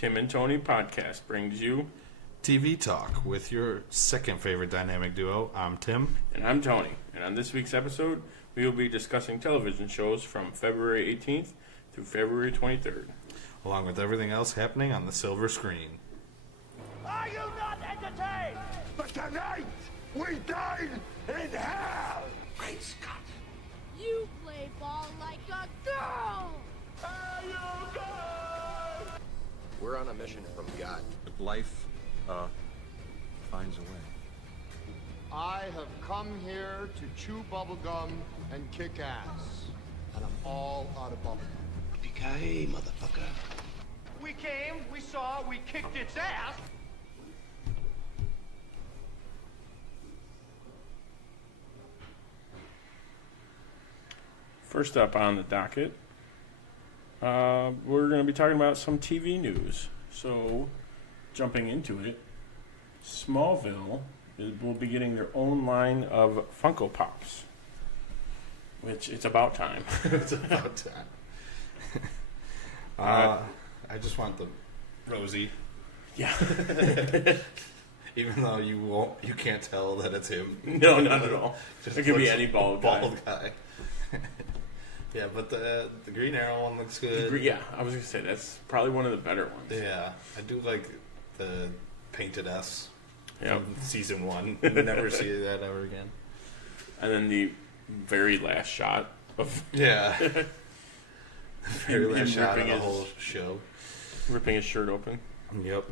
Tim and Tony podcast brings you TV Talk with your second favorite dynamic duo. I'm Tim. And I'm Tony. And on this week's episode, we will be discussing television shows from February 18th through February 23rd. Along with everything else happening on the silver screen. Are you not entertained? But tonight, we dine in hell! Great Scott! You play ball like a girl! Are you good? We're on a mission from God. But life, finds a way. I have come here to chew bubblegum and kick ass. And I'm all out of bubblegum. Yippee-ki-yay, motherfucker. We came, we saw, we kicked its ass. First up on the docket, we're going to be talking about some TV news. So, jumping into it, Smallville will be getting their own line of Funko Pops, which it's about time. It's about time. I just want the Rosie. Yeah. Even though you can't tell that it's him. No, not at all. Just It could be looks any bald guy. Yeah, but the Green Arrow one looks good. I was going to say, that's probably one of the better ones. Yeah, I do like the painted S Yep. from season 1. Never see that ever again. And then the very last shot of Yeah. Very him last shot of ripping the his- whole show. ripping his shirt open. Yep.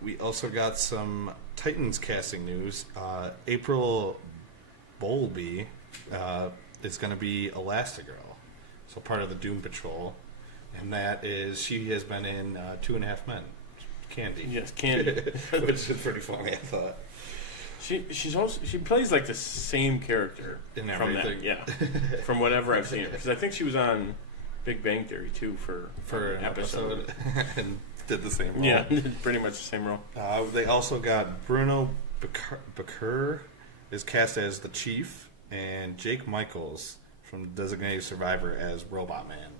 We also got some Titans casting news. April Bowlby is going to be Elastigirl, so part of the Doom Patrol, and that is she has been in 2.5 Men, Candy. Yes, Candy. Which is pretty funny, I thought. She plays like the same character In from everything. that, yeah. From whatever I've seen her, because I think she was on Big Bang Theory too for an episode and did the same role. Yeah, pretty much the same role. They also got Bruno Becker is cast as the Chief, and Jake Michaels from Designated Survivor as Robot Man.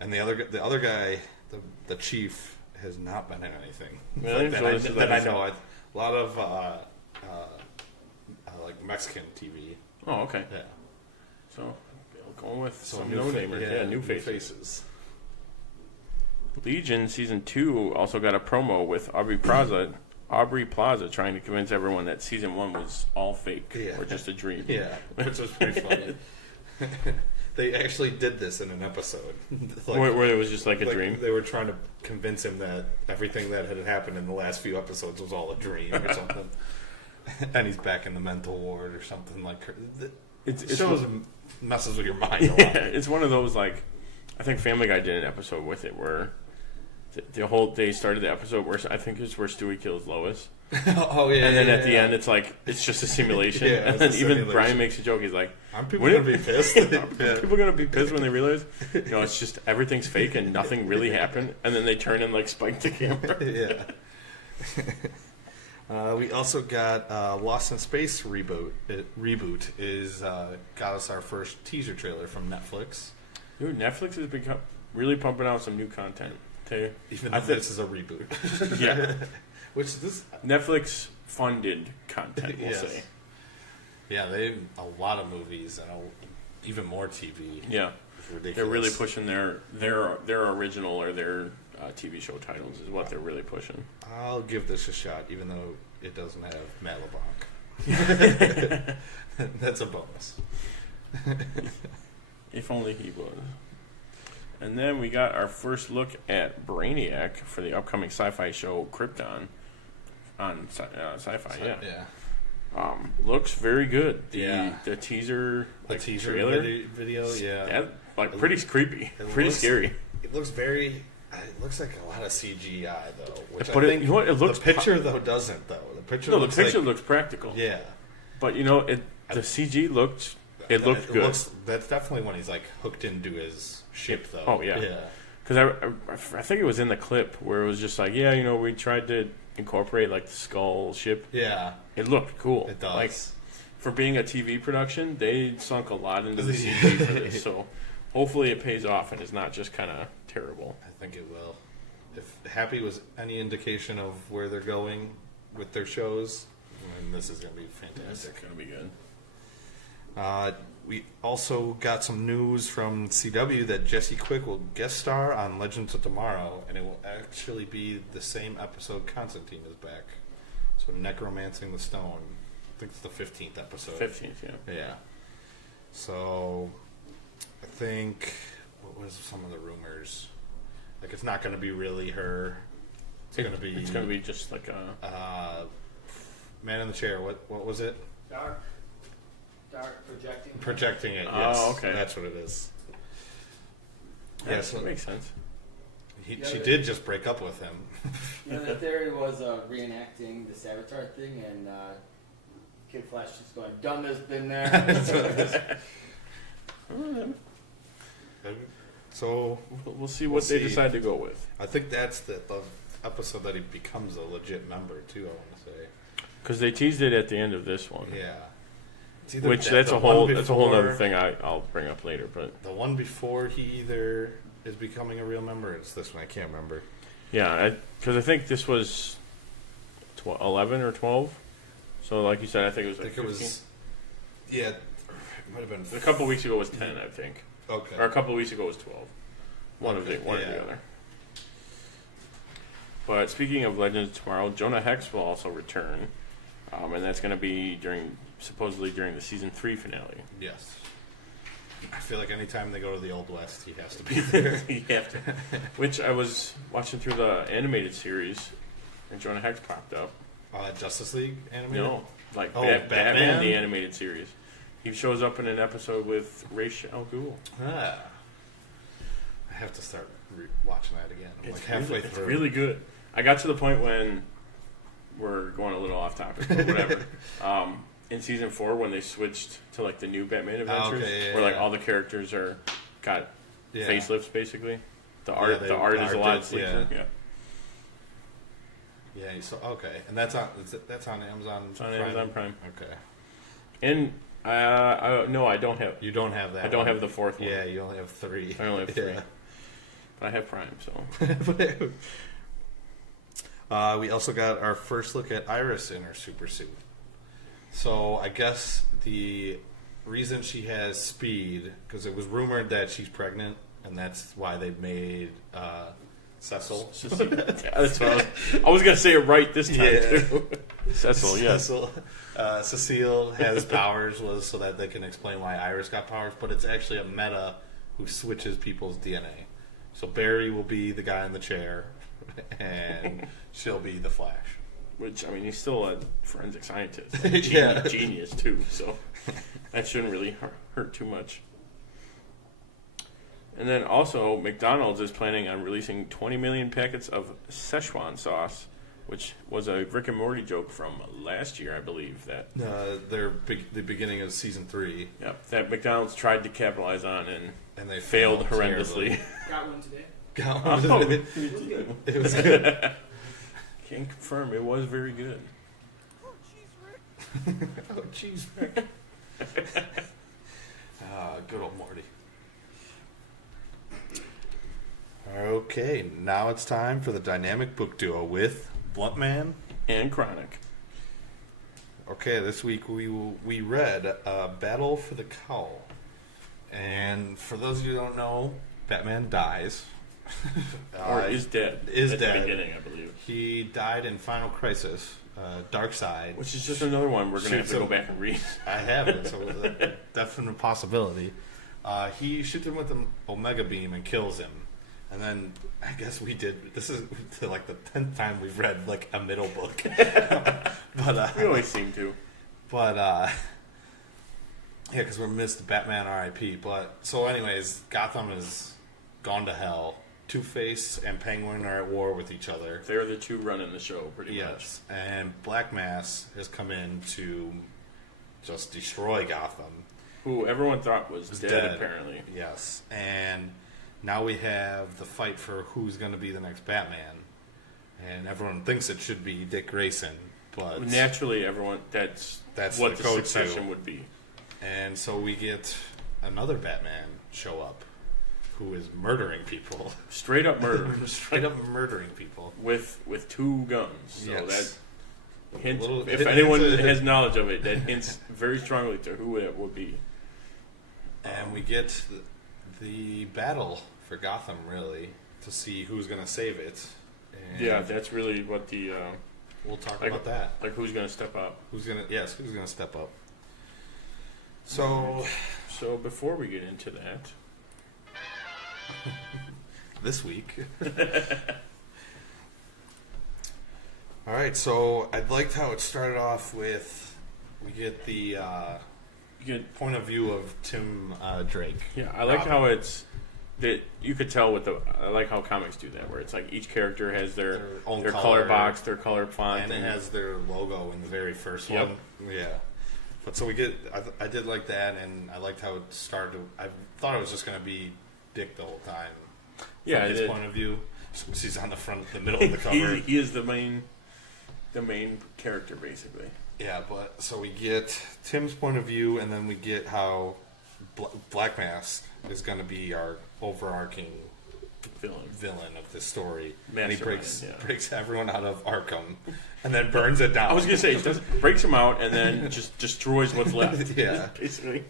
And the other guy, the Chief, has not been in anything. Really? that I know. A lot of like Mexican TV. Oh, okay. Yeah. So going with some new no-namers. New faces. faces. Legion Season 2 also got a promo with Aubrey Plaza trying to convince everyone that Season 1 was all fake or just a dream. Yeah, which was pretty funny. They actually did this in an episode. Where it was just like a dream? They were trying to convince him that everything that had happened in the last few episodes was all a dream or something. And he's back in the mental ward or something like it shows messes with your mind a lot. Yeah, it's one of those, like, I think Family Guy did an episode with it where they started the episode where I think it's where Stewie kills Lois. Oh yeah, and then at the end it's like it's just a simulation. Yeah, and then even Brian makes a joke. He's like, "Aren't people gonna be pissed? Are people gonna be pissed when they realize it's just everything's fake and nothing really happened?" And then they turn and like spike the camera. Yeah. We also got Lost in Space reboot. Reboot is got us our first teaser trailer from Netflix. Dude, Netflix has become really pumping out some new content too. Even though this is a reboot. Yeah. Which this Netflix funded content, we'll say. Yeah, they have a lot of movies and even more TV. Yeah, it's ridiculous. They're really pushing their original or their TV show titles is what they're really pushing. I'll give this a shot, even though it doesn't have Matt LeBlanc. That's a bonus. If only he was. And then we got our first look at Brainiac for the upcoming sci-fi show Krypton on Sci-Fi. Yeah. Looks very good. The teaser, the teaser trailer video. Yeah, like pretty creepy, pretty scary. It looks very. It looks like a lot of CGI though. Which but I think it looks the picture though doesn't though. The picture. No, the picture looks practical. Yeah, but the CG looked. It looked good. That's definitely when he's like hooked into his ship though. Oh yeah. Yeah. Because I think it was in the clip where it was just like, we tried to incorporate like the skull ship. Yeah. It looked cool. It does. Like, for being a TV production, they sunk a lot into the CG for this. So hopefully it pays off and is not just kind of terrible. I think it will. if Happy was any indication of where they're going with their shows, this is going to be fantastic. It's going to be good. We also got some news from CW that Jesse Quick will guest star on Legends of Tomorrow, and it will actually be the same episode Constantine is back. So Necromancing the Stone. I think it's the 15th episode. 15th, yeah. Yeah. So I think, what was some of the rumors? Like, it's not going to be really her. It's going to be. It's going to be just like a. Man in the Chair. What was it? Dark projecting. Projecting it. Oh, Yes. okay. That's what it is. Yeah, Yes, that makes sense. she did just break up with him. The theory was reenacting the Savitar thing, and Kid Flash just going, "Done this, been there." That's what it is. So We'll see what they decide to go with. I think that's the episode that he becomes a legit member too. I want to say because they teased it at the end of this one. Yeah. Which that's a whole other thing I'll bring up later. But the one before he either is becoming a real member, or it's this one. I can't remember. Yeah, because I think this was 11 or 12. So like you said, I think it was like 15. It was. Yeah, it might have been. A couple weeks ago was 10, I think. Okay. Or a couple of weeks ago was 12. One or the other. But speaking of Legends Tomorrow, Jonah Hex will also return, and that's going to be supposedly during the season 3 finale. Yes. I feel like anytime they go to the Old West, he has to be there. You have to. Which I was watching through the animated series, and Jonah Hex popped up. Justice League animated? No, like Batman, the animated series. He shows up in an episode with Ra's al Ghul. Ah. I have to start watching that again. I'm like halfway through. It's really good. I got to the point when we're going a little off topic, but whatever. In season 4, when they switched to like the new Batman Adventures, where like all the characters got facelifts, basically. The art is a lot sleeker. Yeah. Yeah. So and that's on Amazon. It's on Amazon Prime. Okay. And no, I don't have. You don't have that. I don't have the 4th one. Yeah, you only have 3. I only have 3. Yeah. But I have Prime, so. We also got our first look at Iris in her super suit. So I guess the reason she has speed, because it was rumored that she's pregnant, and that's why they made Cecil. That's what I was going to say it right this time, too. Cecil, yes. Cecile has powers was so that they can explain why Iris got powers, but it's actually a meta who switches people's DNA. So Barry will be the guy in the chair, and she'll be the Flash. Which, I mean, he's still a forensic scientist. Genius, too. So that shouldn't really hurt too much. And then also, McDonald's is planning on releasing 20 million packets of Szechuan sauce, which was a Rick and Morty joke from last year, I believe. That the beginning of season 3. Yep, that McDonald's tried to capitalize on and they failed horrendously. Got one today. It was good. Can confirm it was very good. Oh, jeez, Rick. Oh, jeez, Rick. Good old Morty. Okay, now it's time for the dynamic book duo with Bluntman and Chronic. Okay, this week we read Battle for the Cowl. And for those of you who don't know, Batman dies. Or is dead. At the beginning, I believe. He died in Final Crisis, Darkseid. Which is just another one we're going to have to go back and read. I haven't, so a definite possibility. He shoots him with an Omega Beam and kills him. And then, I guess this is like the 10th time we've read like a middle book. But we always seem to. But, because we missed Batman R.I.P. But, so anyways, Gotham is gone to hell. Two-Face and Penguin are at war with each other. They're the two running the show, pretty much. Yes, and Black Mass has come in to just destroy Gotham. Who everyone thought was dead, apparently. Yes, and now we have the fight for who's going to be the next Batman. And everyone thinks it should be Dick Grayson, but... Naturally, everyone, that's what the succession would be. And so we get another Batman show up. who is murdering people. Straight up murder. Straight up murdering people. With 2 guns. So yes. that hints, if anyone has knowledge of it, that hints very strongly to who it would be. And we get the battle for Gotham, really, to see who's going to save it. And yeah, that's really what the... we'll talk about that. Like who's going to step up. Who's going to step up. So before we get into that... this week... All right, so I liked how it started off with, we get the point of view of Tim Drake. Yeah, I like how it's that you could tell with I like how comics do that, where it's like each character has their own color box, their color font, and it has their logo in the very first yep. one. Yeah, but so we get. I did like that, and I liked how it started. I thought it was just going to be Dick the whole time. Yeah, from his point of view. He's on the front, the middle of the cover. he is the main character, basically. Yeah, but so we get Tim's point of view, and then we get how Black Mask is going to be our overarching villain of this story. And he breaks everyone out of Arkham, and then burns it down. I was going to say, he breaks them out, and then just destroys what's left. Yeah. Basically.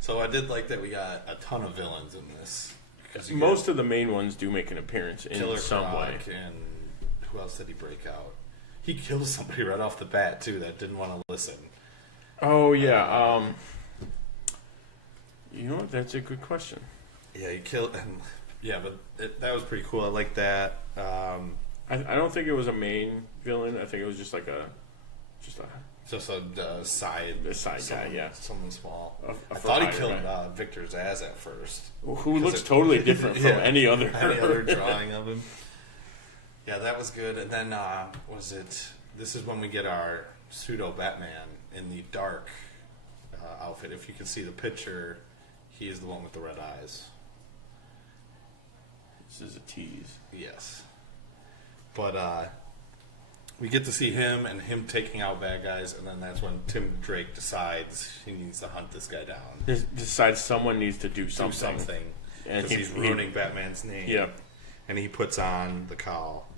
So I did like that we got a ton of villains in this. Most of the main ones do make an appearance in Killer some Croc, way. And who else did he break out? He killed somebody right off the bat, too, that didn't want to listen. Oh, yeah. You know what? That's a good question. Yeah, he killed... And, yeah, but that was pretty cool. I like that. I don't think it was a main villain. I think it was just like a side guy, yeah. Someone small. I thought he killed Victor Zsasz at first. Who looks totally different from any other drawing of him. Yeah, that was good. And then, this is when we get our pseudo-Batman in the dark outfit. If you can see the picture, he is the one with the red eyes. This is a tease. Yes. But we get to see him and him taking out bad guys, and then that's when Tim Drake decides he needs to hunt this guy down. Decides someone needs to do something. Because he's ruining Batman's name. Yeah. And he puts on the cowl.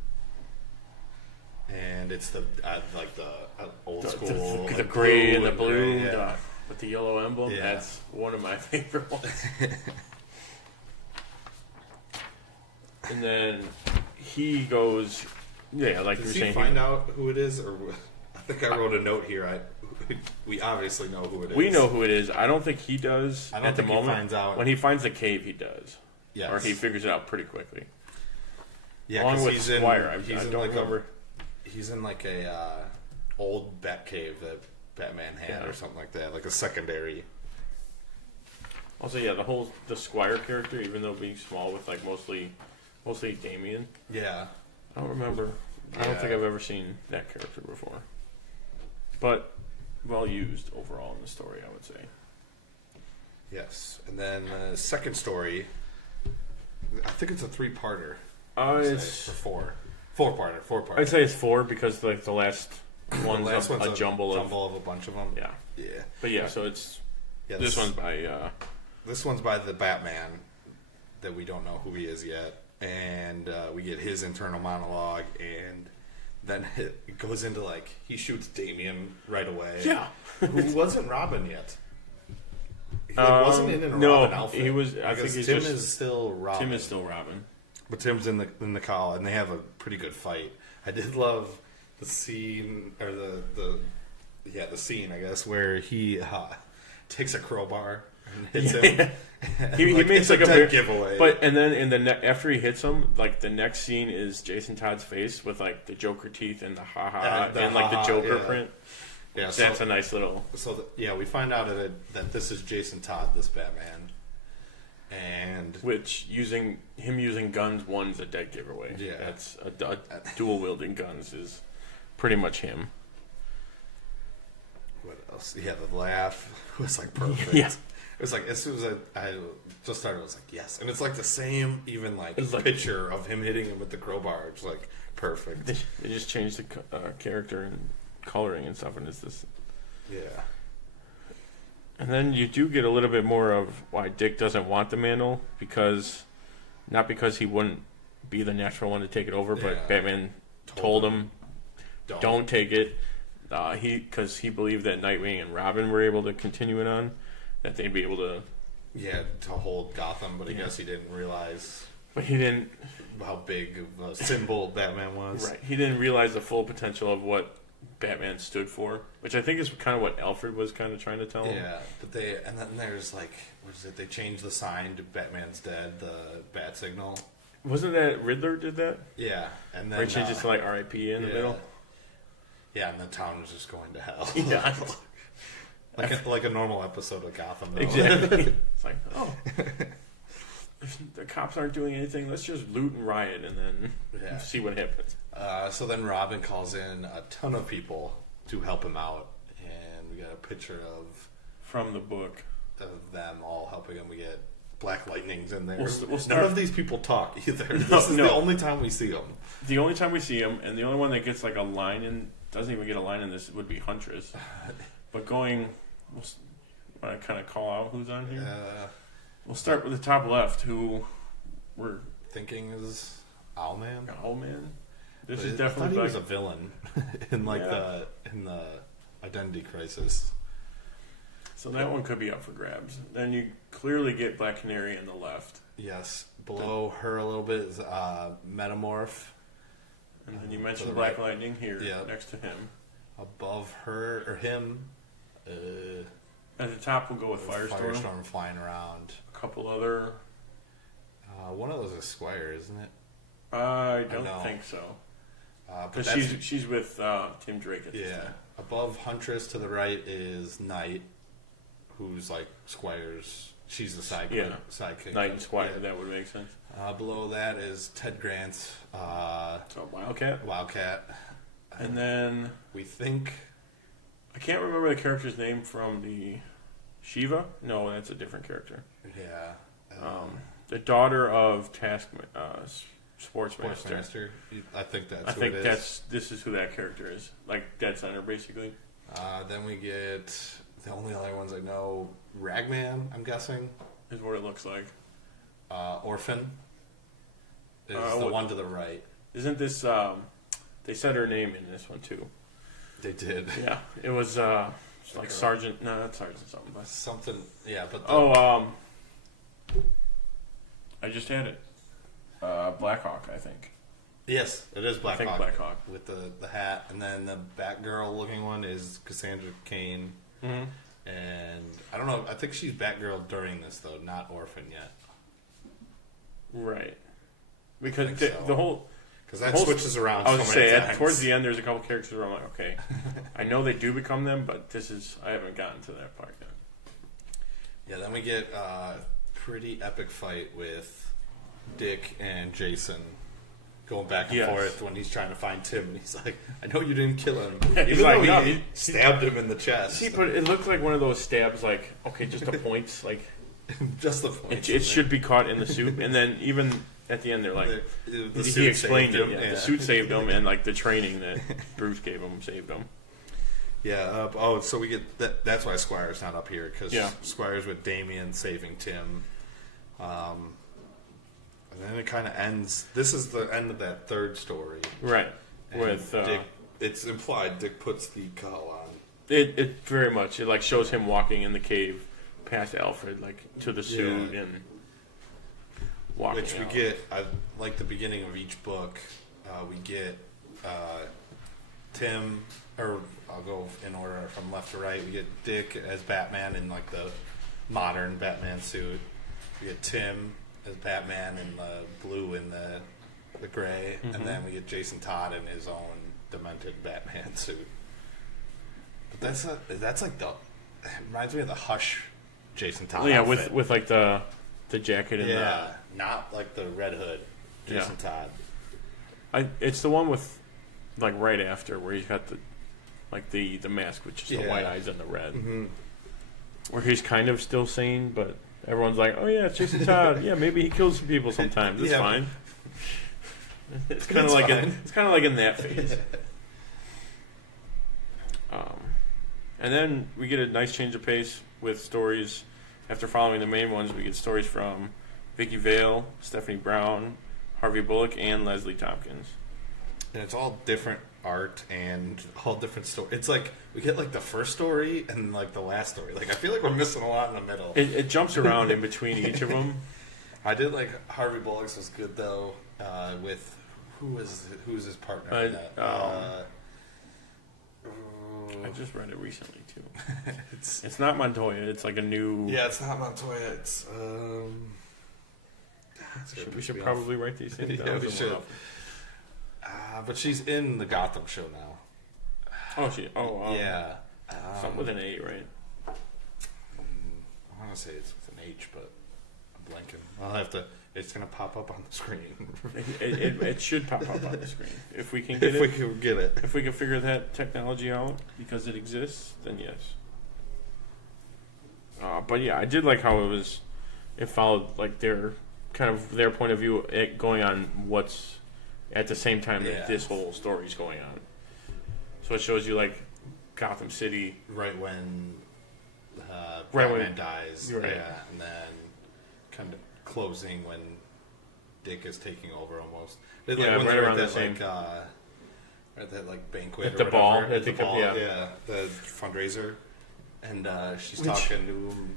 And it's the old school, the gray and the blue, yeah. With the yellow emblem. Yeah. That's one of my favorite ones. And then he goes, yeah, like you were saying. Does he find out who it is, or I think I wrote a note here. We obviously know who it is. We know who it is. I don't think he does. I don't think the moment. He finds out when he finds the cave. He does. Yes. Or he figures it out pretty quickly. Yeah, along with Squire. I don't remember. He's in like a old Bat cave that Batman had, or something like that, like a secondary. Also, yeah, the Squire character, even though being small with like mostly Damian. Yeah. I don't remember. I don't think I've ever seen that character before. But well used overall in the story, I would say. Yes, and then the second story, I think it's a 3-parter. It's or 4-parter. I'd say it's 4 because like the last one's a jumble of a bunch of them. Yeah. Yeah. But yeah, so it's this one's by the Batman that we don't know who he is yet, and we get his internal monologue, and then it goes into like he shoots Damian right away. Yeah. Who wasn't Robin yet. He wasn't in a Robin outfit. He was. I think Tim is still Robin. Tim is still Robin. But Tim's in the call, and they have a pretty good fight. I did love the scene, or the scene, I guess, where he takes a crowbar and hits him. He makes like a dead giveaway. But and then after he hits him, like the next scene is Jason Todd's face with like the Joker teeth and the and like the Joker print. Yeah, that's a nice little. So we find out that this is Jason Todd, this Batman. And which using guns, one's a dead giveaway. Yeah, that's a dual wielding guns is pretty much him. What else? Yeah, the laugh was like perfect. Yeah, it was like as soon as I just started, I was like yes, and it's like the same even like picture of him hitting him with the crowbar. It's like perfect. They just changed the character and coloring and stuff, and it's this. Yeah. And then you do get a little bit more of why Dick doesn't want the mantle, not because he wouldn't be the natural one to take it over, but Batman told him don't take it. Because he believed that Nightwing and Robin were able to continue it on, that they'd be able to... Yeah, to hold Gotham, but I guess he didn't realize... But he didn't... How big of a symbol Batman was. Right. He didn't realize the full potential of what Batman stood for, which I think is kind of what Alfred was kind of trying to tell him. Yeah, but and then there's like, what is it? They changed the sign to Batman's dead, the bat signal. Wasn't that Riddler did that? Yeah, and then or changed it to like R.I.P. in the middle. Yeah, and the town was just going to hell. Yeah, like a normal episode of Gotham. Though. Exactly. It's like, oh, if the cops aren't doing anything, let's just loot and riot and then see what happens. So then Robin calls in a ton of people to help him out, and we got a picture from the book of them all helping him. We get Black Lightning's in there. We'll None of these people talk either. This is the only time we see them. The only time we see them, and the only one that gets like a line in, doesn't even get a line in this, would be Huntress. But want to kind of call out who's on here? We'll start with the top left, who we're thinking is Owlman. Owlman? This is I definitely... thought he was a villain in the Identity Crisis. So that one could be up for grabs. Then you clearly get Black Canary on the left. Yes. Below her a little bit is Metamorph. And then you mentioned Black Lightning here next to him. Above her, or him... at the top, we'll go with Firestorm. Firestorm flying around. A couple other... one of those is Squire, isn't it? I don't think so. Because she's with Tim Drake at this time. Above Huntress to the right is Knight, who's like Squire's... She's the sidekick. Knight and Squire, that would make sense. Below that is Ted Grant's... so Wildcat. And then... we think... I can't remember the character's name from the Shiva. No, that's a different character. Yeah. The daughter of Sportsmaster. I think that's who it is. This is who that character is. Like dead center, basically. Then we get the only other ones I know. Ragman, I'm guessing, is what it looks like. Orphan is the one to the right. Isn't this? They said her name in this one too. They did. Yeah, it was like Sergeant. No, not Sergeant something. But something. Yeah, but I just had it. Blackhawk, I think. Yes, it is Blackhawk. I think Blackhawk with the hat, and then the Batgirl looking one is Cassandra Cain. Mm-hmm. And I don't know. I think she's Batgirl during this though, not Orphan yet. Right. Because the whole. Because that switches around. I was saying towards the end, there's a couple characters where I'm like, okay, I know they do become them, but I haven't gotten to that part yet. Yeah, then we get a pretty epic fight with Dick and Jason going back and forth when he's trying to find Tim, and he's like, "I know you didn't kill him." He's like, no, he stabbed him in the chest. See, but it looked like one of those stabs, like, okay, just the points, like just the points. It should be caught in the suit, and then even. At the end, they're like, he explained it. Yeah. The suit saved him, and like the training that Bruce gave him saved him. Yeah. So we get that. That's why Squire's not up here because Squire's with Damian saving Tim. And then it kind of ends. This is the end of that third story, right? And with Dick, it's implied Dick puts the cowl on. It very much. It like shows him walking in the cave past Alfred, like to the suit and. Which we get, like the beginning of each book, we get Tim, or I'll go in order from left to right. We get Dick as Batman in like the modern Batman suit. We get Tim as Batman in the blue and the gray, and then we get Jason Todd in his own demented Batman suit. But that's like it reminds me of the Hush Jason Todd. Yeah, outfit. with like the jacket and not like the Red Hood Jason Todd. It's the one with like right after where he's got the mask with just the white eyes and the red, where he's kind of still sane, but everyone's like, oh yeah, it's Jason Todd. Yeah, maybe he kills some people sometimes. It's fine. It's kind of like in that phase. And then we get a nice change of pace with stories. After following the main ones, we get stories from Vicky Vale, Stephanie Brown, Harvey Bullock, and Leslie Tompkins. And it's all different art and all different stories. It's like we get like the first story and like the last story. Like I feel like we're missing a lot in the middle. It jumps around in between each of them. I did like Harvey Bullock's was good though. With who's his partner in that? I just read it recently too. It's not Montoya. It's like a new. Yeah, it's not Montoya. It's we should probably write these things down. Yeah, we should. But she's in the Gotham show now. Oh, yeah. Something with an A, right? I want to say it's with an H, but I'm blanking. I'll have to. It's gonna pop up on the screen. it should pop up on the screen if we can get it. If we can get it. If we can figure that technology out because it exists, then yes. But yeah, I did like how it was. It followed like their point of view, going on what's at the same time that this whole story's going on. So it shows you like Gotham City right when Batman dies, right. Yeah, and then kind of closing when Dick is taking over almost. Like when right around that, the same. At that like banquet at or the whatever. ball, At the ball, the fundraiser, and she's talking to him.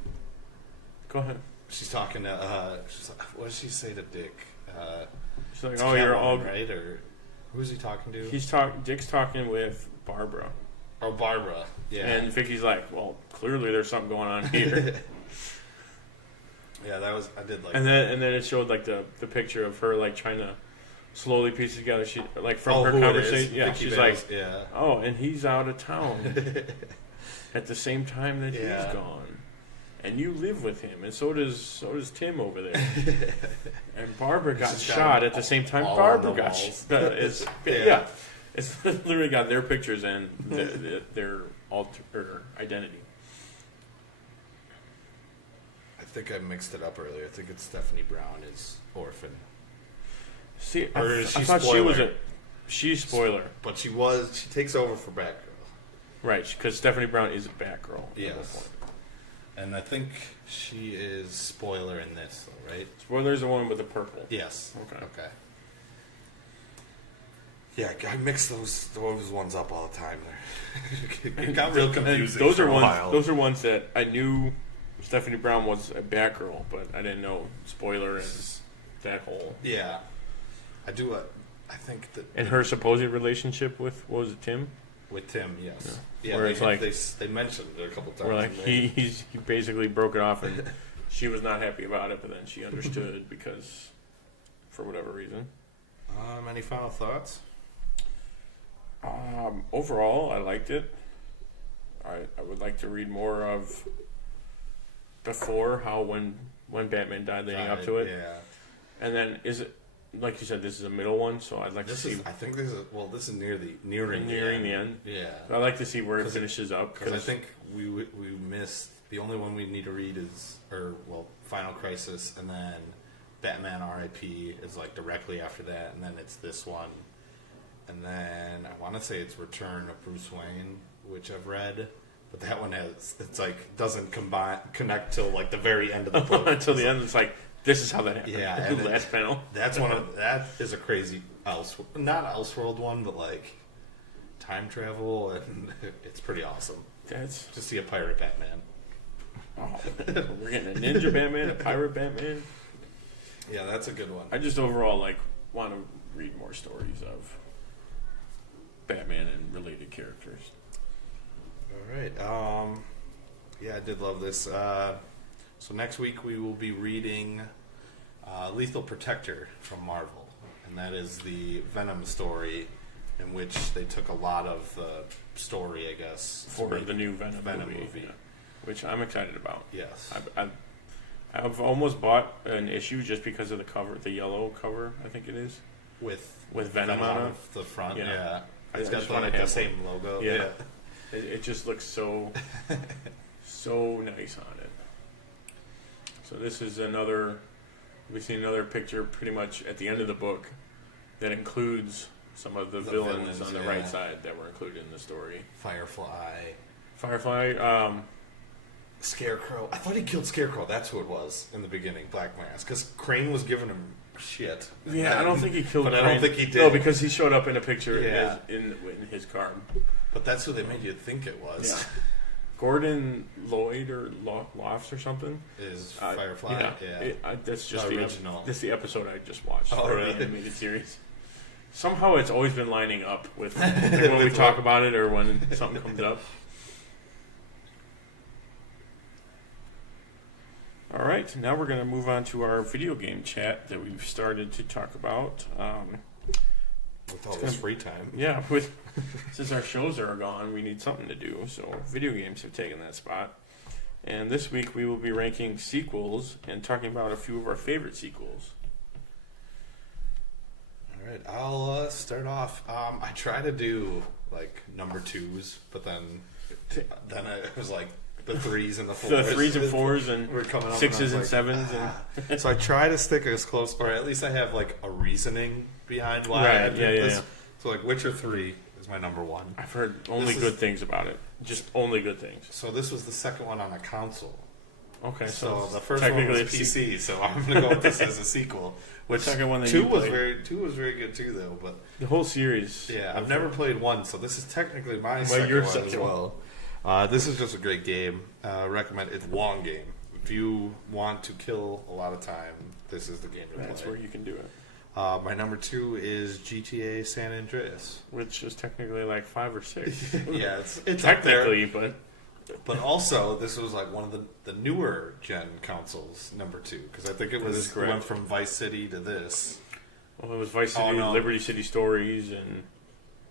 Go ahead. She's talking to. She's like, what does she say to Dick? She's like, "Oh, you're all right." Or who's he talking to? Dick's talking with Barbara. Oh, Barbara. Yeah. And Vicky's like, "Well, clearly there's something going on here." Yeah, that was. I did like. And then it showed like the picture of her like trying to slowly piece it together. She like from her conversation. Yeah, Vicky she's Vale's, like, "Oh, and he's out of town at the same time that he's gone, and you live with him, and so does Tim over there." And Barbara got shot at the same time. Barbara got shot. It's literally got their pictures and their alter identity. I think I mixed it up earlier. I think it's Stephanie Brown is orphan. See, I thought spoiler. She's spoiler. But she takes over for Batgirl. Right, because Stephanie Brown is a Batgirl. Yes. And I think she is spoiler in this, though, right? Spoiler's the one with the purple. Yes. Okay. Yeah, I mix those ones up all the time. It got real confusing. Those are ones that I knew Stephanie Brown was a Batgirl, but I didn't know spoiler and that whole. Yeah, I do. I think that and her supposed relationship with what was it, Tim? With Tim, yes. Yeah, where it's like they mentioned it a couple times. Where like he basically broke it off, and she was not happy about it, but then she understood because for whatever reason. Any final thoughts? Overall, I liked it. I would like to read more of before when Batman died leading up to it. Yeah. And then is it like you said? This is a middle one, so I'd like to see. I think this is nearing the end. Yeah. So I'd like to see where it finishes up because I think we missed the only one we need to read is Final Crisis, and then Batman R.I.P. is like directly after that, and then it's this one, and then I want to say it's Return of Bruce Wayne, which I've read. But that one doesn't connect till like the very end of the book. Until the end, it's like this is how that happened. Yeah, the last panel. That is a crazy not Elseworld one, but like time travel, and it's pretty awesome. That's to see a pirate Batman. Oh, we're getting a ninja Batman, a pirate Batman. Yeah, that's a good one. I just overall want to read more stories of Batman and related characters. All right. Yeah, I did love this. So next week we will be reading Lethal Protector from Marvel, and that is the Venom story in which they took a lot of the story, I guess, for the new Venom movie. Yeah. Which I'm excited about. Yes. I've almost bought an issue just because of the cover, the yellow cover, I think it is. With Venom on it. The front, yeah. It's got the same logo. Yeah. It just looks so nice on it. So this is we see another picture pretty much at the end of the book that includes some of the villains on the right side that were included in the story. Firefly. Scarecrow. I thought he killed Scarecrow. That's who it was in the beginning, Black Mask. Because Crane was giving him shit. Yeah, I don't think he killed But Crane. I don't think he did. No, because he showed up in a picture Yeah. in his card. But that's who they made you think it was. Yeah. Gordon Lloyd or Lofts or something Is Firefly. Yeah. That's just the original. That's the episode I just watched Oh, for really? the animated series. Somehow it's always been lining up with when we talk about it or when something comes up. All right, now we're going to move on to our video game chat that we've started to talk about. With all this free time. Yeah, since our shows are gone, we need something to do. So video games have taken that spot. And this week we will be ranking sequels and talking about a few of our favorite sequels. All right, I'll start off. I try to do like number 2s, but then it was like the 3s and the 4s. The 3s and 4s and we're coming up 6s and like, 7s. So I try to stick as close, or at least I have like a reasoning behind why I picked this. Yeah. So like Witcher 3 is my number 1. I've heard only good things about it. Just only good things. So this was the second one on a console. Okay, so the first one was PC, so I'm gonna go with this as a sequel. Which second one that 2 you was played. 2 was very good too, though. But the whole series. Yeah, I've never played 1, so this is technically my second one as well. This is just a great game. Recommend. It's a long game. If you want to kill a lot of time, this is the game to play. That's where you can do it. My number 2 is GTA San Andreas, which is technically like 5 or 6. Yeah, it's technically, up there. But also this was like one of the newer gen consoles, number 2, because I think it went from Vice City to this. Well, it was Vice City, Liberty City Stories, and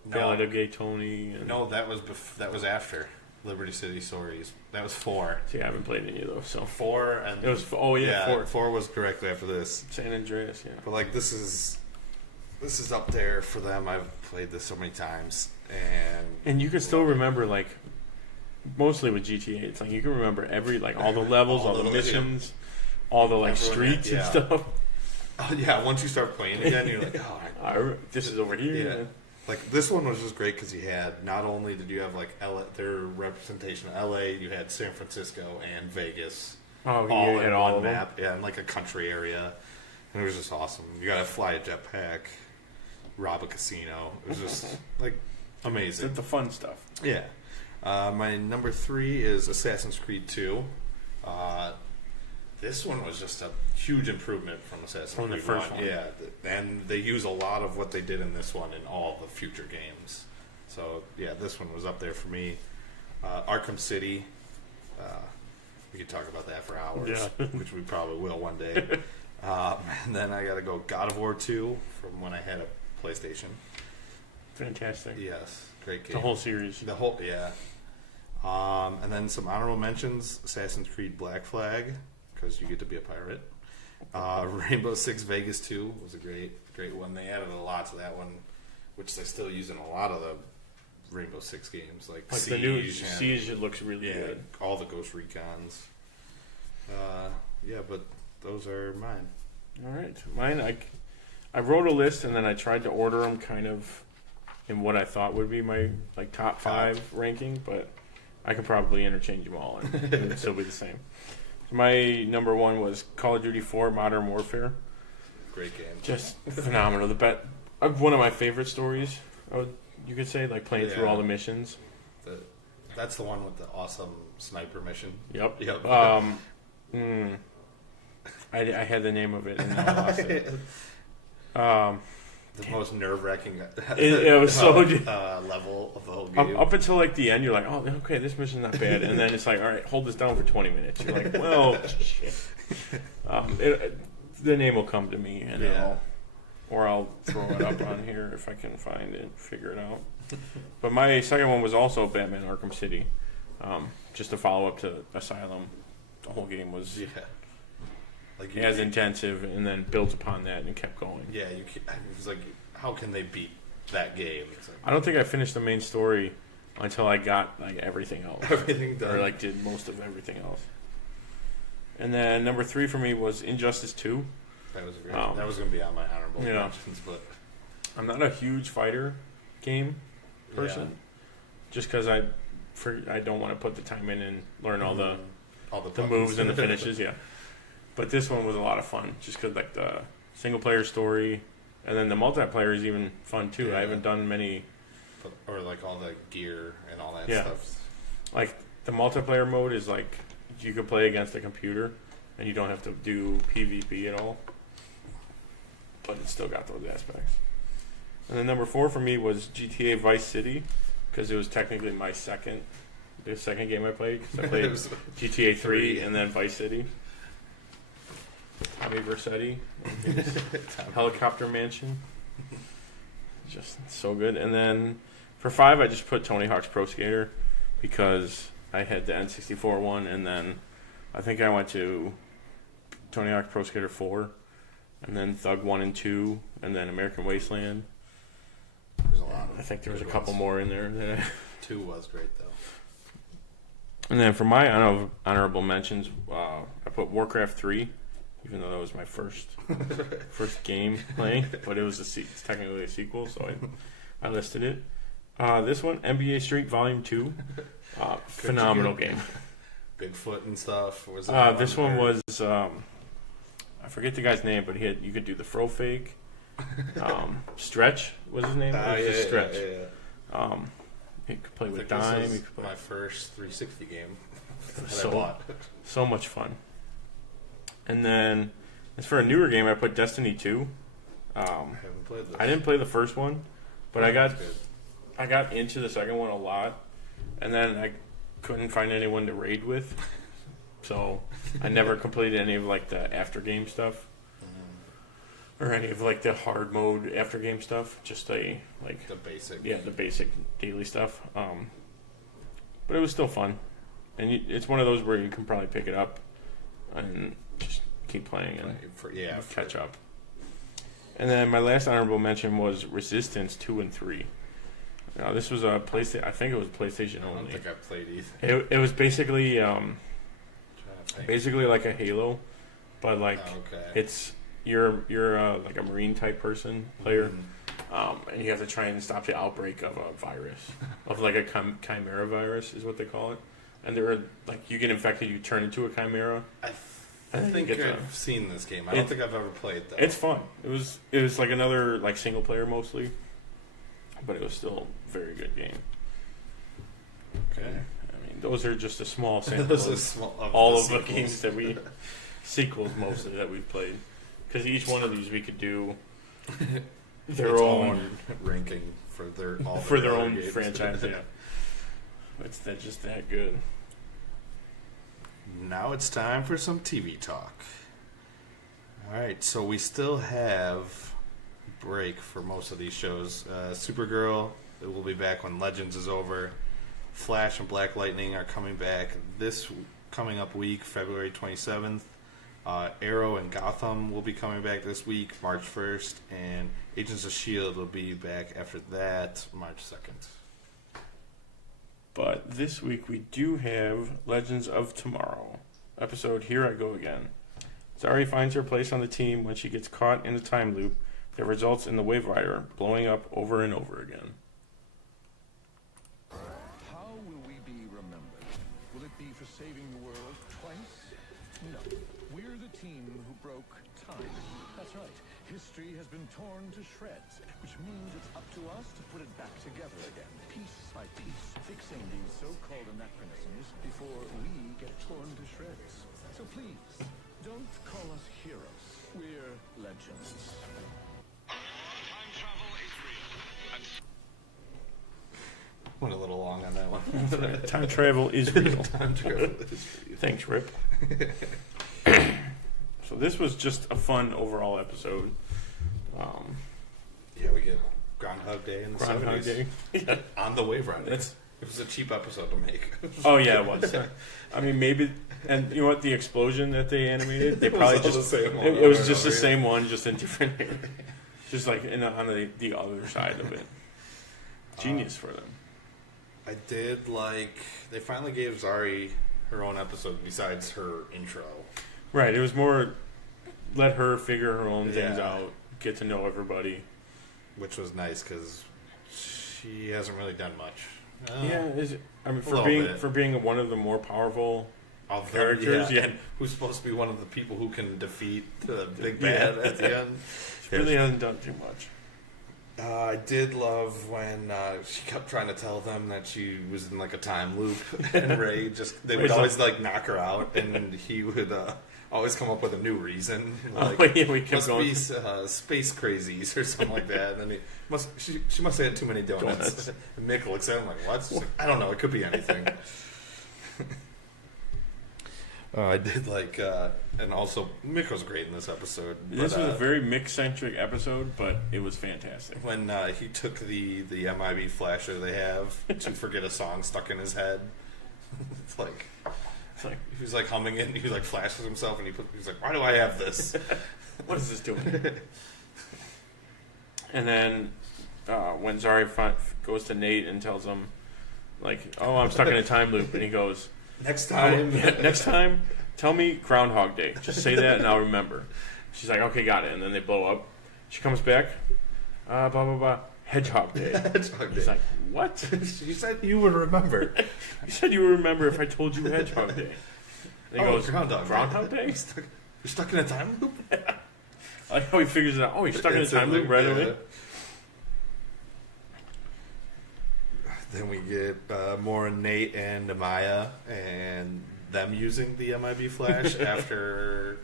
Ballad of Gay Tony. And no, that was after Liberty City Stories. That was 4. See, I haven't played any of those. So 4 and it was 4. 4 was directly after this. San Andreas, yeah. But like this is up there for them. I've played this so many times, and you can still remember like mostly with GTA. It's like you can remember all the levels, all the missions, all the like streets and stuff. Oh, yeah, once you start playing again, you're like, this is over here. Yeah. Like this one was just great because you had not only did you have like their representation of LA, you had San Francisco and Vegas, all in one map, and like a country area, and it was just awesome. You got to fly a jetpack, rob a casino. It was just like amazing. The fun stuff. Yeah. My number 3 is Assassin's Creed 2. This one was just a huge improvement from Assassin's Creed 1. The first one. Yeah, and they use a lot of what they did in this one in all the future games. So, yeah, this one was up there for me. Arkham City. We could talk about that for hours, which we probably will one day. And then I got to go God of War 2 from when I had a PlayStation. Fantastic. Yes, great game. The whole series. Yeah. And then some honorable mentions: Assassin's Creed Black Flag, because you get to be a pirate. Rainbow Six Vegas 2 was a great one. They added a lot to that one, which they still use in a lot of the Rainbow Six games, like Siege. The new Siege looks really good. All the Ghost Recons. But those are mine. All right, mine. I wrote a list and then I tried to order them kind of in what I thought would be my like top 5 ranking, but I could probably interchange them all and it would still be the same. So my number 1 was Call of Duty 4 Modern Warfare. Great game. Just phenomenal. One of my favorite stories, you could say, like playing through all the missions. That's the one with the awesome sniper mission. Yep. I had the name of it and I lost it. The most nerve-wracking it was so level of the whole game. Up until like the end, you're like, oh, okay, this mission's not bad, and then it's like, all right, hold this down for 20 minutes. You're like, well, shit. The name will come to me, and I'll throw it up on here if I can find it, figure it out. But my second one was also Batman Arkham City, just a follow-up to Asylum. The whole game was as intensive, and then built upon that and kept going. Yeah, it was like, how can they beat that game? Like, I don't think I finished the main story until I got like everything else. Everything done. Or like did most of everything else. And then number 3 for me was Injustice 2. That was great. That was going to be on my honorable mentions, but I'm not a huge fighter game person, just because I don't want to put the time in and learn all the all the moves and the finishes. Yeah, but this one was a lot of fun just because like the single player story, and then the multiplayer is even fun too. Yeah. I haven't done many, or like all the gear and all that Yeah. stuff. like the multiplayer mode is like you could play against a computer and you don't have to do PvP at all, but it's still got those aspects. And then number 4 for me was GTA Vice City because it was technically the second game I played because I played GTA 3 and then Vice City. Tommy Vercetti, Helicopter Mansion, just so good. And then for 5 I just put Tony Hawk's Pro Skater because I had the N64 one, and then I think I went to Tony Hawk Pro Skater 4, and then Thug 1 and 2, and then American Wasteland. There's a lot. I think there was a couple more in there. 2 was great though. And then for my honorable mentions, I put Warcraft 3, even though that was my first game playing, but it was it's technically a sequel, so I listed it. This one, NBA Street Volume 2, phenomenal game. Bigfoot and stuff. Was this one was I forget the guy's name, but you could do the throw fake. Stretch was his name. Stretch. Yeah. You could play with Dime. This you was could play. my first 360 game. So much fun. And then, as for a newer game, I put Destiny 2. I haven't played this. I didn't play the first one, but I got into the second one a lot, and then I couldn't find anyone to raid with, so I never completed any of like the after game stuff, or any of like the hard mode after game stuff. Just the basic. Yeah, the basic daily stuff. But it was still fun, and it's one of those where you can probably pick it up and just keep playing and catch up. And then my last honorable mention was Resistance 2 and 3. This was a PlayStation. I think it was PlayStation only. I don't think I played either. It was basically like a Halo, but like it's you're like a Marine type player, and you have to try and stop the outbreak of a virus, of like a chimera virus is what they call it. And there are like you get infected, you turn into a chimera. I think I've seen this game. I don't think I've ever played though. It's fun. It was like another like single player mostly, but it was still a very good game. Okay. I mean, those are just a small sample of all of the games that sequels mostly that we've played. Because each one of these we could do their own ranking for their own games. Franchise. Yeah, it's just that good. Now it's time for some TV talk. Alright, so we still have break for most of these shows. Supergirl will be back when Legends is over. Flash and Black Lightning are coming back this coming up week, February 27th. Arrow and Gotham will be coming back this week, March 1st. And Agents of S.H.I.E.L.D. will be back after that, March 2nd. But this week we do have Legends of Tomorrow episode Here I Go Again. Zari finds her place on the team when she gets caught in a time loop that results in the Wave Rider blowing up over and over again. How will we be remembered? Will it be for saving the world twice? No. We're the team who broke time. That's right. History has been torn to shreds, which means it's up to us to put it back together again, piece by piece, fixing these so-called anachronisms before we get torn to shreds. So please, don't call us heroes. We're legends. Time travel is real. Went a little long on that one. Time travel is real. Time travel is real. Thanks, Rip. So this was just a fun overall episode. Yeah, we get Groundhog Day in the Groundhog 70s. Day. Yeah. On the Wave Rider. It was a cheap episode to make. Oh yeah, it was. I mean, maybe, and you know what? The explosion that they animated, they probably just the same one. It was just the same one, just in different, just like on the other side of it. Genius for them. I did like they finally gave Zari her own episode besides her intro. Right. It was more let her figure her own things out, get to know everybody, which was nice because she hasn't really done much. I mean, for being one of the more powerful Of them, characters. Yeah. Who's supposed to be one of the people who can defeat the big bad at the end. She really hasn't done too much. I did love when she kept trying to tell them that she was in like a time loop, and Ray they would always like knock her out, and he would always come up with a new reason. Like, we kept must going. be space crazies or something like that. And then she must have had too many donuts. And Mick looks at him like, what? She's like, I don't know. It could be anything. I did like, and also Mick was great in this episode. This was a very Mick-centric episode, but it was fantastic. When he took the MIB flasher they have to forget a song stuck in his head. It's like he was like humming it, and he like flashes himself, and he's like, "Why do I have this? What is this doing?" And then when Zari goes to Nate and tells him, like, "Oh, I'm stuck in a time loop," and he goes, "Next time, next time, tell me Groundhog Day. Just say that, and I'll remember." She's like, "Okay, got it." And then they blow up. She comes back, blah blah blah. Hedgehog Day. Hedgehog He's Day. like, "What? You said you would remember." You said you would remember if I told you Hedgehog Day. And he goes, Groundhog Day? You're stuck in a time loop? I like how he figures it out. Oh, he's stuck in a time loop right away. Then we get more Nate and Amaya and them using the MIB flash after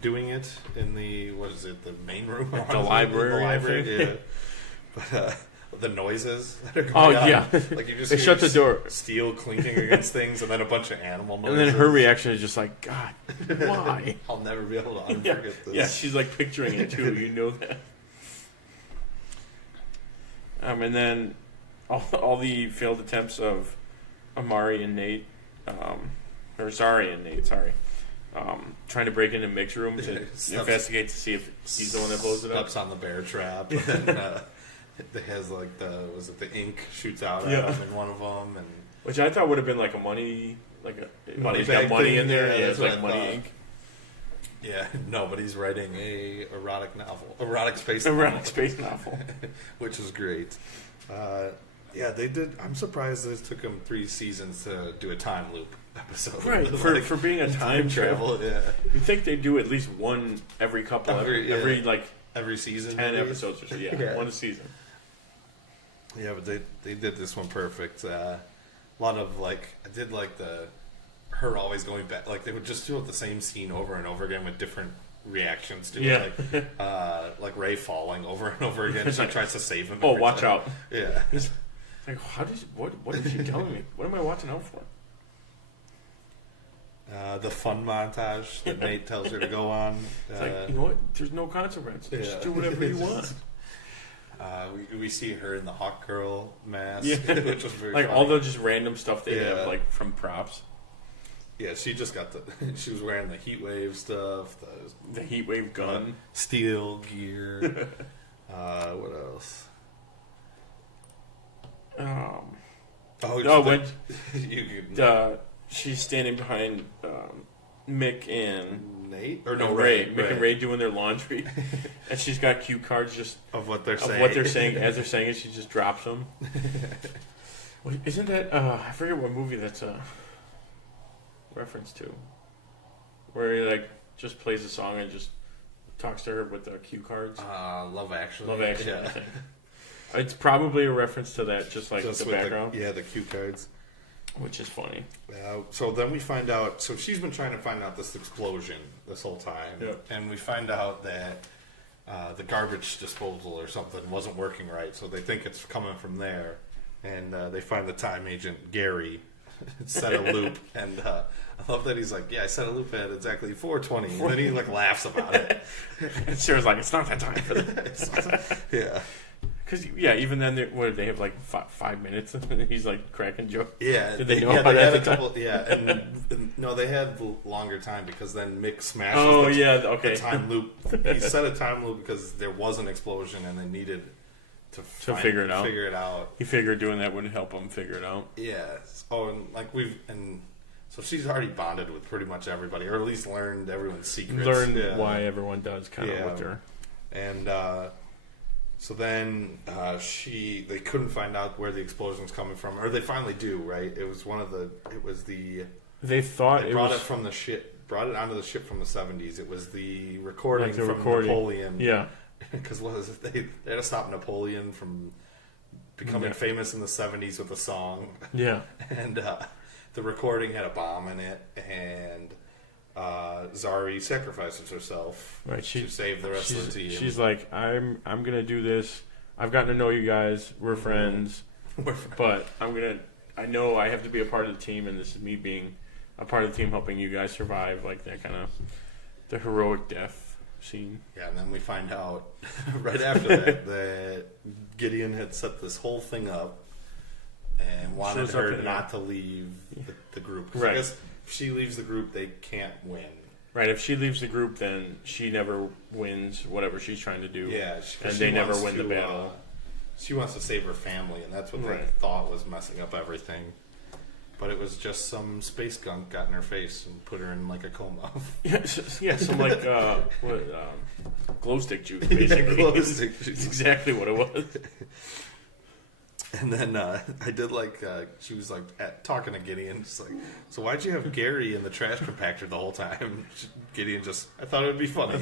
doing it in the, what is it, the main room? The library. The library, yeah. But the noises that are on. going on. Yeah. Like you just they shut the door. Steel clinking against things, and then a bunch of animal noises. And then her reaction is just like, God, why? I'll never be able to unforget this. Yeah, she's like picturing it too. You know that. And then all the failed attempts of Amari and Nate, or Zari and Nate, trying to break into Mick's room to investigate to see if he's the one that blows it up. Steps on the bear trap, and then it has like the ink shoots out at him in one of them, and which I thought would have been like a money, money he's got money thing, in there. Yeah, it's what like I money thought. ink. Yeah, no, but he's writing a erotic space novel, which is great. Yeah, they did. I'm surprised it took them 3 seasons to do a time loop episode. Right, for being a time travel. Yeah, you think they do at least one every couple, every season, 10 episodes or so. Yeah, one a season. Yeah, but they did this one perfect. A lot of I did her always going back. Like they would just do the same scene over and over again with different reactions to it. Like Ray falling over and over again. She tries to save him. Oh, watch out! Yeah. It's like, what is she telling me? What am I watching out for? The fun montage that Nate tells her to go on. It's like, you know what? There's no consequence. Just do whatever you want. We see her in the Hawk Girl mask, which was very like funny. all the just random stuff they have, like from props. Yeah, she just got she was wearing the heat wave stuff, the heat wave gun, steel gear. What else? When she's standing behind Mick and Nate, Ray. Mick and Ray doing their laundry, and she's got cue cards just of what they're saying. As they're saying it, she just drops them. Isn't that I forget what movie that's a reference to, where he just plays a song and just talks to her with the cue cards. Love Actually. Love Actually. Yeah. I think. It's probably a reference to that, just the background. The cue cards. Which is funny. So then we find out. So she's been trying to find out this explosion this whole time, and we find out that the garbage disposal or something wasn't working right. So they think it's coming from there, and they find the time agent Gary set a loop, and I love that he's like, "Yeah, I set a loop at exactly 4:20," and then he laughs about it. And Sarah's like, "It's not that time for that." Yeah. Because even then, they have 5 minutes, and he's cracking jokes. Yeah, did they know about that? They had a couple. Yeah, and no, they had longer time because then Mick smashes. Okay. The time loop. He set a time loop because there was an explosion, and they needed to figure it out. He figured doing that wouldn't help him figure it out. Yeah. Oh, and so she's already bonded with pretty much everybody, or at least learned everyone's secrets. Learned why everyone does kind of with her. And So then they couldn't find out where the explosion's coming from, or they finally do, right? It was they thought they brought it from the ship, brought it onto the ship from the 70s. It was the recording from Napoleon. Yeah. Because they had to stop Napoleon from becoming famous in the 70s with a song. Yeah. And the recording had a bomb in it, and Zari sacrifices herself to save the rest of the team. She's like, I'm gonna do this. I've gotten to know you guys. We're friends. But I know I have to be a part of the team, and this is me being a part of the team, helping you guys survive, like that kind of the heroic death scene. Yeah, and then we find out right after that Gideon had set this whole thing up and wanted her not to leave the group. Right. I guess if she leaves the group, they can't win. Right. If she leaves the group, then she never wins whatever she's trying to do. Yeah, and they never win the battle. She wants to save her family, and that's what they thought was messing up everything. But it was just some space gunk got in her face and put her in like a coma. Some like glow stick juice, basically. Glow stick juice. Exactly what it was. And then I did like she was like talking to Gideon, just like, so why'd you have Gary in the trash compactor the whole time? Gideon I thought it would be funny.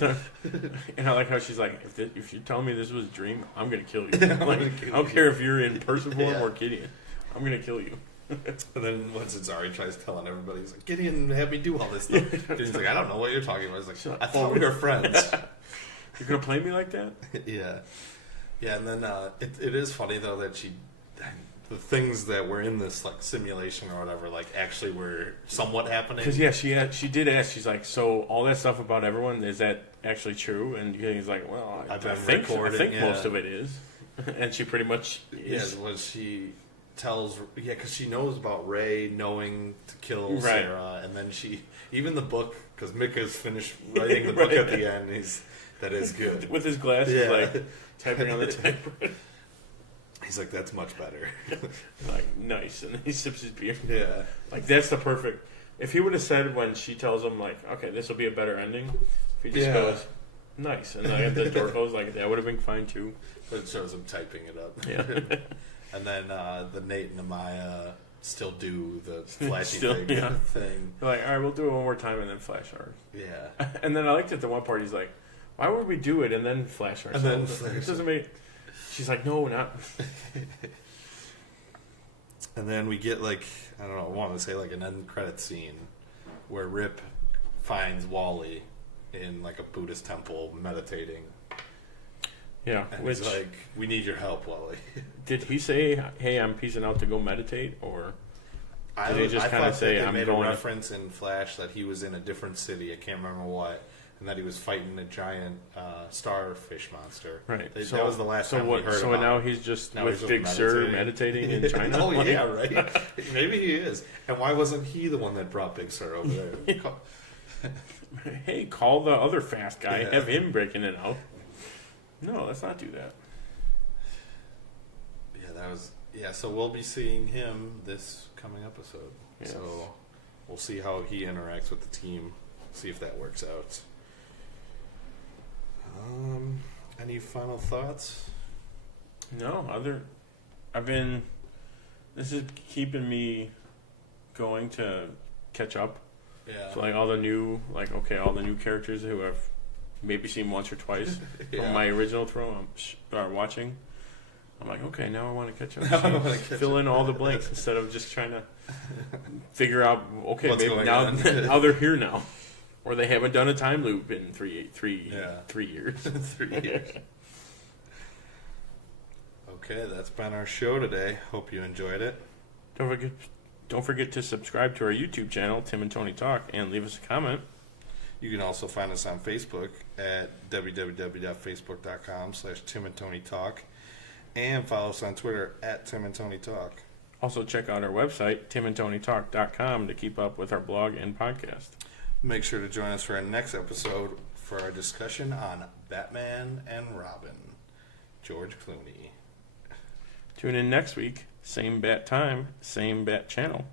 And I like how she's like, if you tell me this was a dream, I'm gonna kill you. Like, I don't care if you're in person form or Gideon, I'm gonna kill you. And then once Zari tries telling everybody, he's like, Gideon had me do all this stuff. Gideon's like, I don't know what you're talking about. He's like, I thought we were friends. You're gonna play me like that? Yeah. And then it is funny though that the things that were in this like simulation or whatever like actually were somewhat happening. Because she did ask. She's like, so all that stuff about everyone, is that actually true? And he's like, well, I think most of it is. And she pretty much is. Yeah, was she tells because she knows about Ray knowing to kill Sarah, and then even the book, because Micah's finished writing the book at the end. That is good with his glasses, like typing on the typewriter. He's like, that's much better. Like, nice. And then he sips his beer. Yeah. Like, that's the perfect. If he would have said when she tells him, like, okay, this will be a better ending, if he just goes, nice. And then the door closed, like, that would have been fine too. But it shows him typing it up. Yeah. And then the Nate and Amaya still do the flashy thing. They're like, all right, we'll do it one more time and then flash ours. Yeah. And then I liked it the one part, he's like, why would we do it and then flash ourselves? And then flash. It doesn't make... She's like, no, not. And then we get like, I don't know, I want to say like an end credit scene where Rip finds Wally in like a Buddhist temple meditating. Yeah, and he's like, we need your help, Wally. Did he say, hey, I'm peacing out to go meditate, or did he just kind of say, I'm made going? A reference in Flash that he was in a different city. I can't remember what. And that he was fighting a giant starfish monster. Right. That was the last time we heard So about now he's just with Big Sur meditating in China? Oh, yeah, right? Maybe he is. And why wasn't he the one that brought Big Sur over there? Hey, call the other fast guy. Yeah. Have him break in and out. No, let's not do that. Yeah, so we'll be seeing him this coming episode. Yes. So we'll see how he interacts with the team. See if that works out. Any final thoughts? No, this is keeping me going to catch up. Yeah. So like all the new characters who I've maybe seen once or twice from my original throw I'm watching. I'm like, okay, now I want to catch up. Fill in all the blanks instead of just trying to figure out, okay, what's maybe now they're here now. Or they haven't done a time loop in 3 years. 3 years. Okay, that's been our show today. Hope you enjoyed it. Don't forget to subscribe to our YouTube channel, Tim and Tony Talk, and leave us a comment. You can also find us on Facebook at www.facebook.com/Tim and Tony Talk, and follow us on Twitter at Tim and Tony Talk. Also check out our website, timandtonytalk.com, to keep up with our blog and podcast. Make sure to join us for our next episode for our discussion on Batman and Robin, George Clooney. Tune in next week. Same bat time, same bat channel.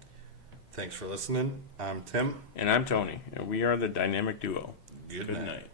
Thanks for listening. I'm Tim. And I'm Tony. And we are the Dynamic Duo. Good night.